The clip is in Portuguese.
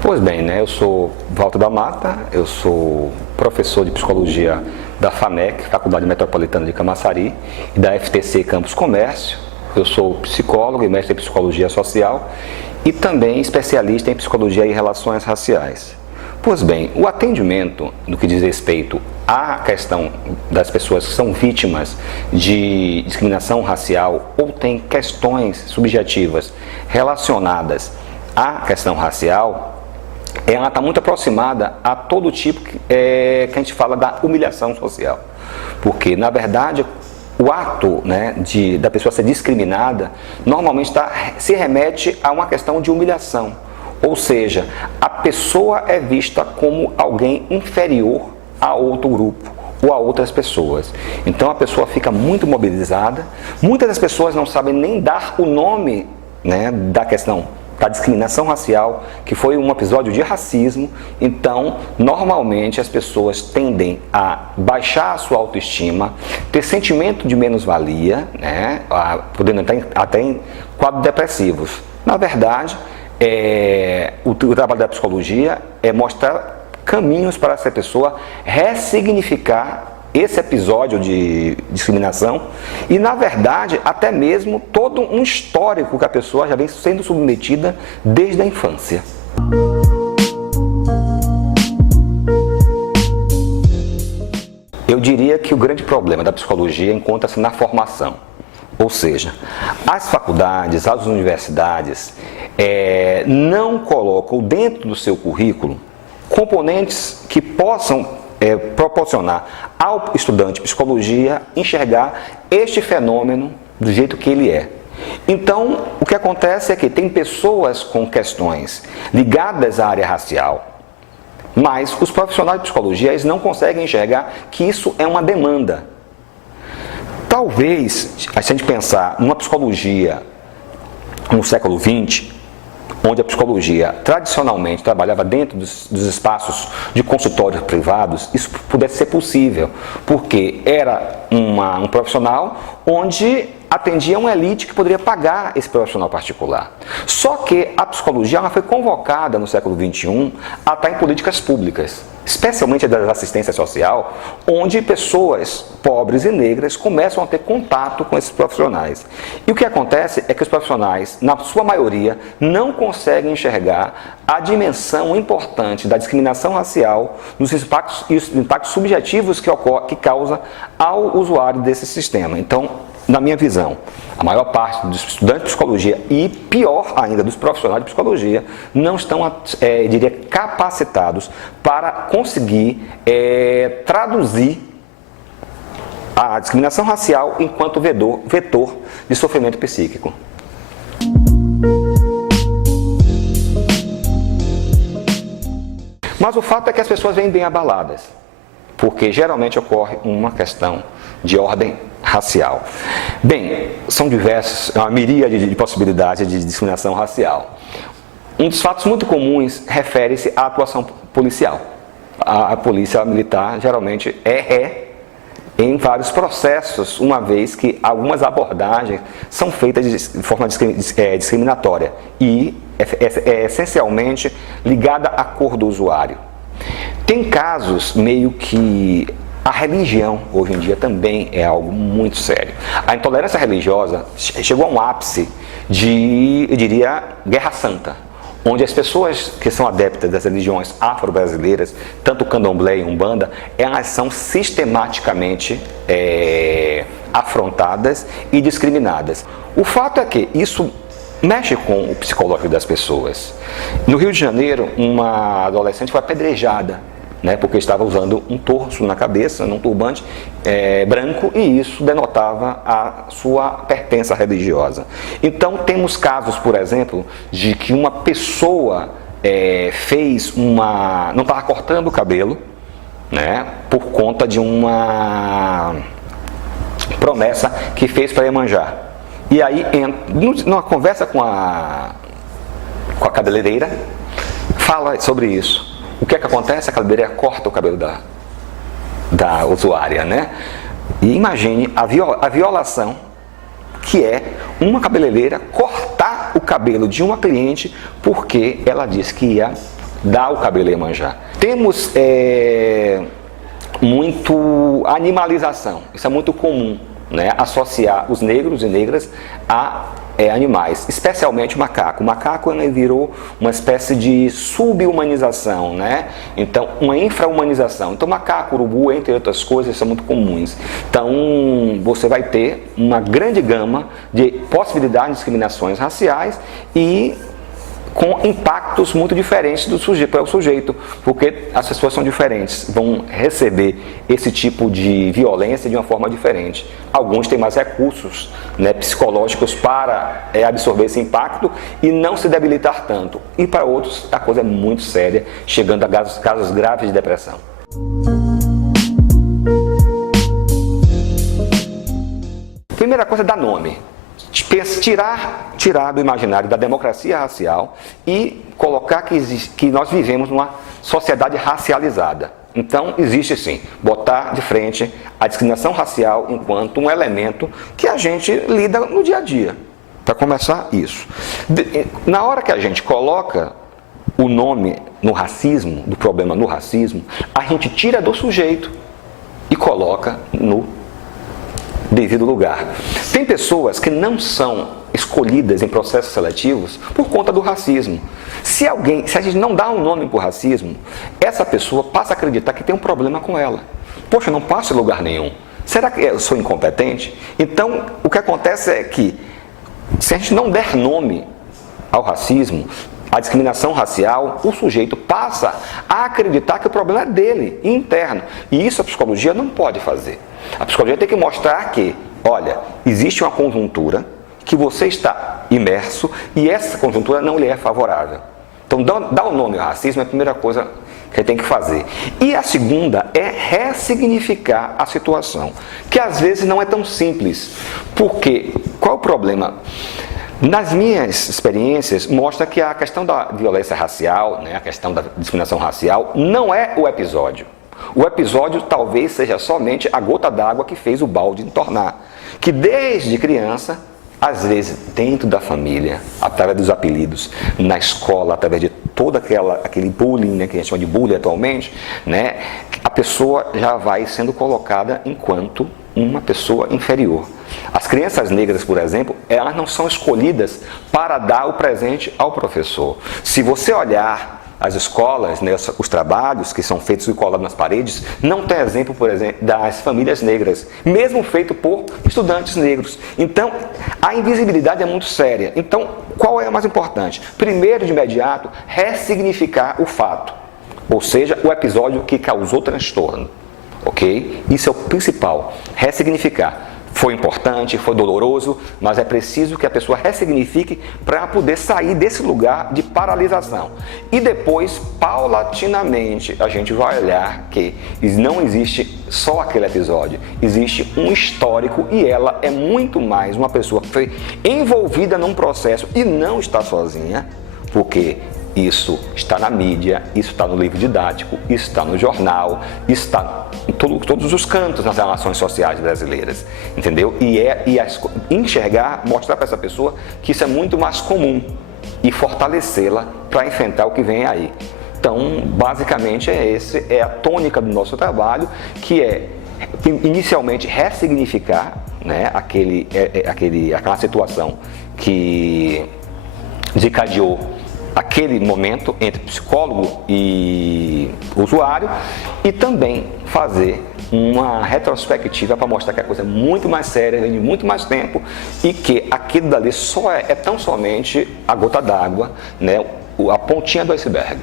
Pois bem, né? Eu sou Walter da Mata, eu sou professor de Psicologia da FAMEC, Faculdade Metropolitana de Camaçari, e da FTC Campus Comércio. Eu sou psicólogo e mestre em Psicologia Social e também especialista em Psicologia e Relações Raciais. Pois bem, o atendimento no que diz respeito à questão das pessoas que são vítimas de discriminação racial ou têm questões subjetivas relacionadas à questão racial, ela está muito aproximada a todo tipo que a gente fala da humilhação social. Porque, na verdade, o ato, né, da pessoa ser discriminada normalmente se remete a uma questão de humilhação. Ou seja, a pessoa é vista como alguém inferior a outro grupo ou a outras pessoas. Então a pessoa fica muito mobilizada. Muitas das pessoas não sabem nem dar o nome, né, da questão da discriminação racial, que foi um episódio de racismo. Então, normalmente as pessoas tendem a baixar a sua autoestima, ter sentimento de menos-valia, né, podendo até em quadros depressivos. Na verdade, o trabalho da psicologia é mostrar caminhos para essa pessoa ressignificar esse episódio de discriminação e, na verdade, até mesmo todo um histórico que a pessoa já vem sendo submetida desde a infância. Eu diria que o grande problema da psicologia encontra-se na formação. Ou seja, as faculdades, as universidades não colocam dentro do seu currículo componentes que possam proporcionar ao estudante de psicologia enxergar este fenômeno do jeito que ele é. Então, o que acontece é que tem pessoas com questões ligadas à área racial, mas os profissionais de psicologia eles não conseguem enxergar que isso é uma demanda. Talvez, se a gente pensar numa psicologia no século XX, onde a psicologia tradicionalmente trabalhava dentro dos espaços de consultórios privados, isso pudesse ser possível, porque era um profissional onde atendia uma elite que poderia pagar esse profissional particular. Só que a psicologia ela foi convocada no século XXI a estar em políticas públicas, especialmente da assistência social, onde pessoas pobres e negras começam a ter contato com esses profissionais. E o que acontece é que os profissionais, na sua maioria, não conseguem enxergar a dimensão importante da discriminação racial nos impactos e os impactos subjetivos que causa ao usuário desse sistema. Então, na minha visão, a maior parte dos estudantes de psicologia e, pior ainda, dos profissionais de psicologia não estão, diria, capacitados para conseguir traduzir a discriminação racial enquanto vetor de sofrimento psíquico. Mas o fato é que as pessoas vêm bem abaladas, porque geralmente ocorre uma questão de ordem racial. Bem, são diversas, uma miríade de possibilidades de discriminação racial. Um dos fatos muito comuns refere-se à atuação policial. A polícia militar geralmente em vários processos, uma vez que algumas abordagens são feitas de forma discriminatória e essencialmente ligada à cor do usuário. Tem casos meio que a religião, hoje em dia, também é algo muito sério. A intolerância religiosa chegou a um ápice de, eu diria, Guerra Santa, onde as pessoas que são adeptas das religiões afro-brasileiras, tanto o candomblé e umbanda, elas são sistematicamente afrontadas e discriminadas. O fato é que isso mexe com o psicológico das pessoas. No Rio de Janeiro, uma adolescente foi apedrejada, né, porque estava usando um torso na cabeça, um turbante branco, e isso denotava a sua pertença religiosa. Então temos casos, por exemplo, de que uma pessoa não estava cortando o cabelo, né, por conta de uma promessa que fez para Iemanjá. E aí, numa conversa com a cabeleireira, fala sobre isso. O que é que acontece? A cabeleireira corta o cabelo da usuária, né? E imagine a violação que é uma cabeleireira cortar o cabelo de uma cliente porque ela disse que ia dar o cabelo e manjar. Temos muito animalização, isso é muito comum, né? Associar os negros e negras a animais, especialmente o macaco. O macaco virou uma espécie de subhumanização, né? Então, uma infra-humanização. Então, macaco, urubu, entre outras coisas, são muito comuns. Então, você vai ter uma grande gama de possibilidades de discriminações raciais e com impactos muito diferentes do sujeito para o sujeito, porque as pessoas são diferentes, vão receber esse tipo de violência de uma forma diferente. Alguns têm mais recursos, né, psicológicos para absorver esse impacto e não se debilitar tanto. E para outros a coisa é muito séria, chegando a casos graves de depressão. Primeira coisa é dar nome. Tirar do imaginário da democracia racial e colocar que nós vivemos numa sociedade racializada. Então, existe sim, botar de frente a discriminação racial enquanto um elemento que a gente lida no dia a dia. Para começar, isso. Na hora que a gente coloca o nome no racismo, do problema no racismo, a gente tira do sujeito e coloca no devido lugar. Tem pessoas que não são escolhidas em processos seletivos por conta do racismo. Se a gente não dá um nome para o racismo, essa pessoa passa a acreditar que tem um problema com ela. Poxa, eu não passo em lugar nenhum. Será que eu sou incompetente? Então, o que acontece é que, se a gente não der nome ao racismo, à discriminação racial, o sujeito passa a acreditar que o problema é dele, interno. E isso a psicologia não pode fazer. A psicologia tem que mostrar que, olha, existe uma conjuntura que você está imerso e essa conjuntura não lhe é favorável. Então, dar o nome ao racismo é a primeira coisa que tem que fazer. E a segunda é ressignificar a situação, que às vezes não é tão simples. Porque, qual é o problema? Nas minhas experiências, mostra que a questão da violência racial, né, a questão da discriminação racial, não é o episódio. O episódio talvez seja somente a gota d'água que fez o balde entornar. Que desde criança, às vezes dentro da família, através dos apelidos, na escola, através de todo aquele bullying, né, que a gente chama de bullying atualmente, né, a pessoa já vai sendo colocada enquanto uma pessoa inferior. As crianças negras, por exemplo, elas não são escolhidas para dar o presente ao professor. Se você olhar as escolas, né, os trabalhos que são feitos e colados nas paredes, não tem exemplo, por exemplo, das famílias negras, mesmo feito por estudantes negros. Então, a invisibilidade é muito séria. Então, qual é o mais importante? Primeiro, de imediato, ressignificar o fato, ou seja, o episódio que causou transtorno. Ok? Isso é o principal, ressignificar. Foi importante, foi doloroso, mas é preciso que a pessoa ressignifique para poder sair desse lugar de paralisação. E depois, paulatinamente, a gente vai olhar que não existe só aquele episódio, existe um histórico e ela é muito mais uma pessoa que foi envolvida num processo e não está sozinha, porque isso está na mídia, isso está no livro didático, isso está no jornal, isso está em todos os cantos nas relações sociais brasileiras, entendeu? E enxergar, mostrar para essa pessoa que isso é muito mais comum e fortalecê-la para enfrentar o que vem aí. Então, basicamente é a tônica do nosso trabalho, que é inicialmente ressignificar, né, aquela situação que desencadeou aquele momento entre psicólogo e usuário e também fazer uma retrospectiva para mostrar que a coisa é muito mais séria, vem de muito mais tempo e que aquilo dali só é tão somente a gota d'água, né, a pontinha do iceberg.